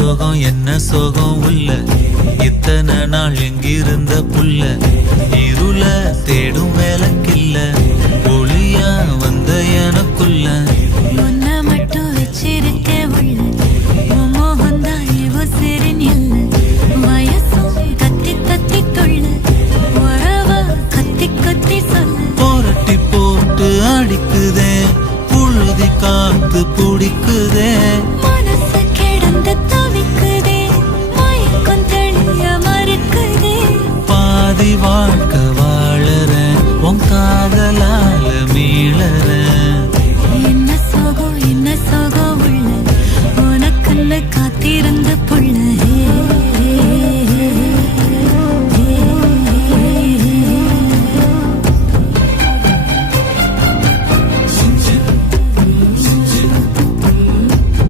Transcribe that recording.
என்ன சோகம் உள்ள இத்தனை நாள் எங்கிருந்த புள்ள இருள தேடும் வேலைக்கில்ல ஒளியா வந்த எனக்குள்ள